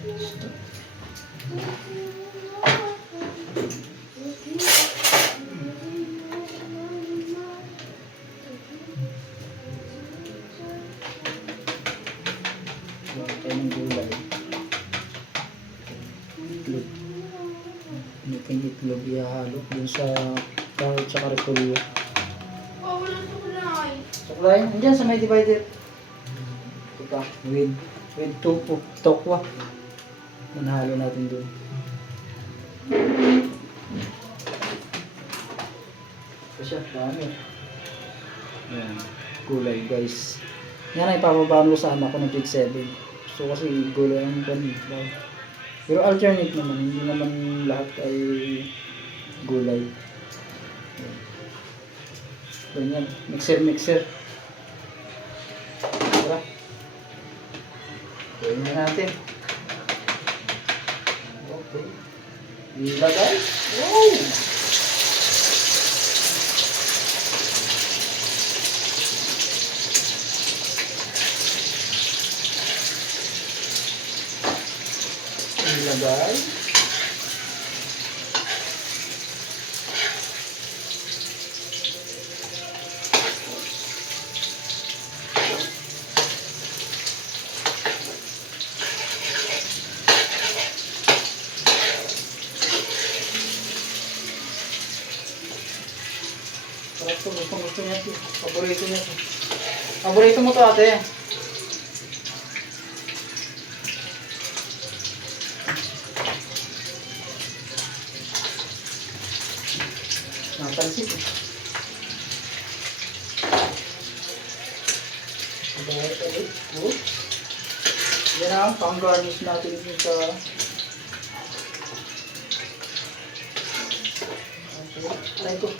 Tayo ng gulay. Itlog. Initing itlog ihahalo dun sa carrot tsaka repolyo. Oh, walang sukulay. Suklay, andyan sa may divider. Ito with tofu, tokwa. Manahalo natin dun. Ito siya, dami. Ayan, gulay guys. Yan ay papabaan ko sa anak ko ng grade 7. So kasi gulay ang kanin. Pero alternate naman, hindi naman lahat ay gulay. Ganyan, mixer. Tara. Gawin na natin. Okay. Ilagay. Wow! Ilagay. Gusto niya ito. Paborito niya ito. Paborito mo ito, ate. Napansin eh. Magayat ulit. Yan ang pang-garnish natin sa try ko.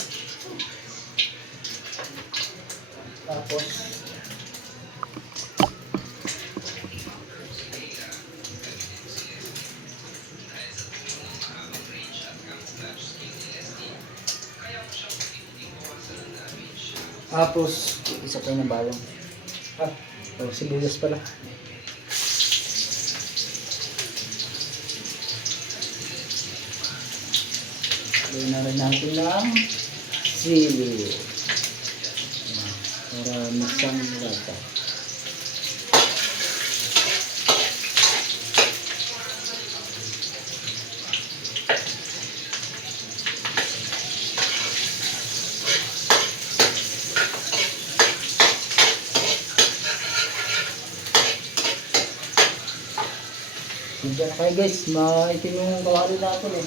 Tapos isa tayo ng bawang. Sibuyas pala. Lagyan na rin natin ng sili. Para masang lasa. Diyan kayo guys, maitim yung kawali natin eh.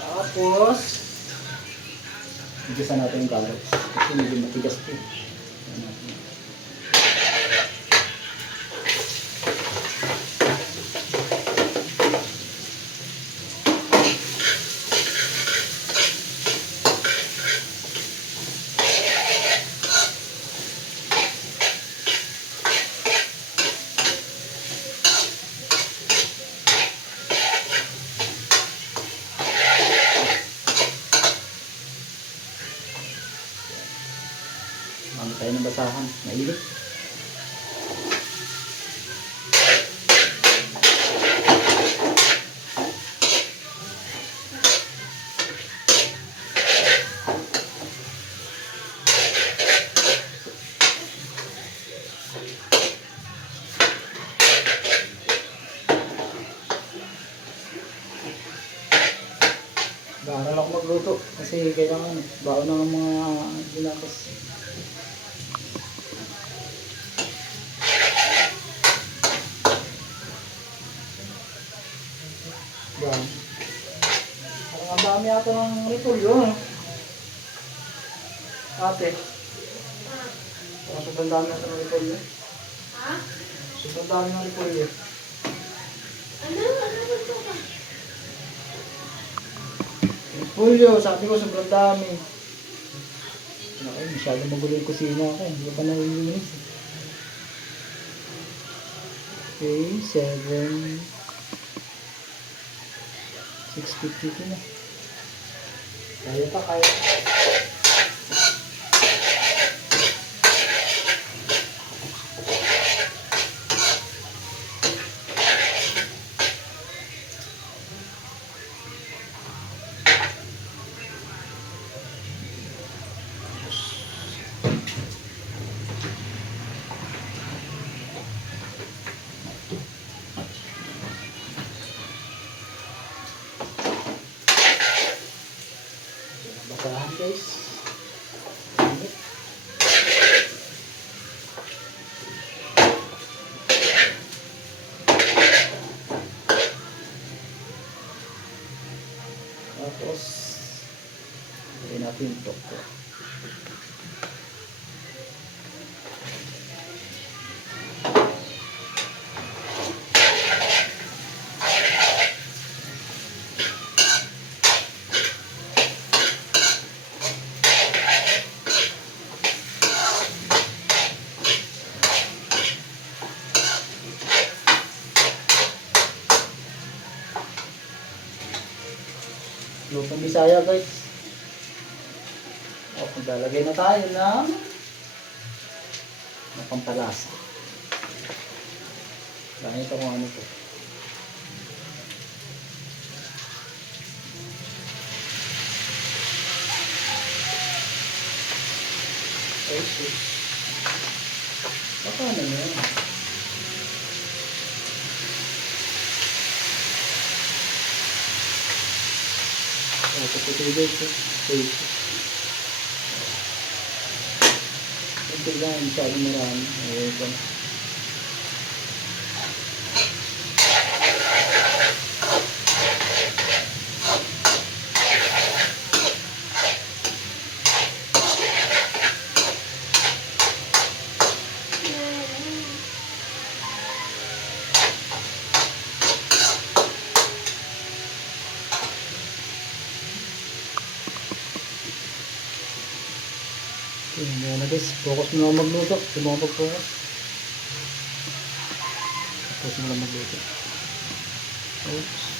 Tapos tigasan natin yung carrots kasi medyo matigas po. Ano tayo ng basahan? Mainit. Baral ako magluto kasi kailangan baon ng mga ginakos. Yan. Parang ang dami ata ng repolyo. Ate. Parang sobrang dami ata ng repolyo. Ha? Sobrang dami ng repolyo. Ano gusto ka? Repolyo, sabi ko sobrang dami. Masyadong magulo yung kusina ako. Hindi pa nalilinis. Okay, 6:52 na. Kaya pa, kaya. yung toko. Lutong Bisaya guys. O, maglalagay na tayo ng pampalasa. Dahil ito kung ano to. Oh shit. Baka ano yan? Oh, pagkatibay ito. Okay. Ito lang, masyadong marami. Ito. Okay, yan na guys. Focus mo lang magluto. Hindi mo pag-focus. Focus mo lang magluto. Oops.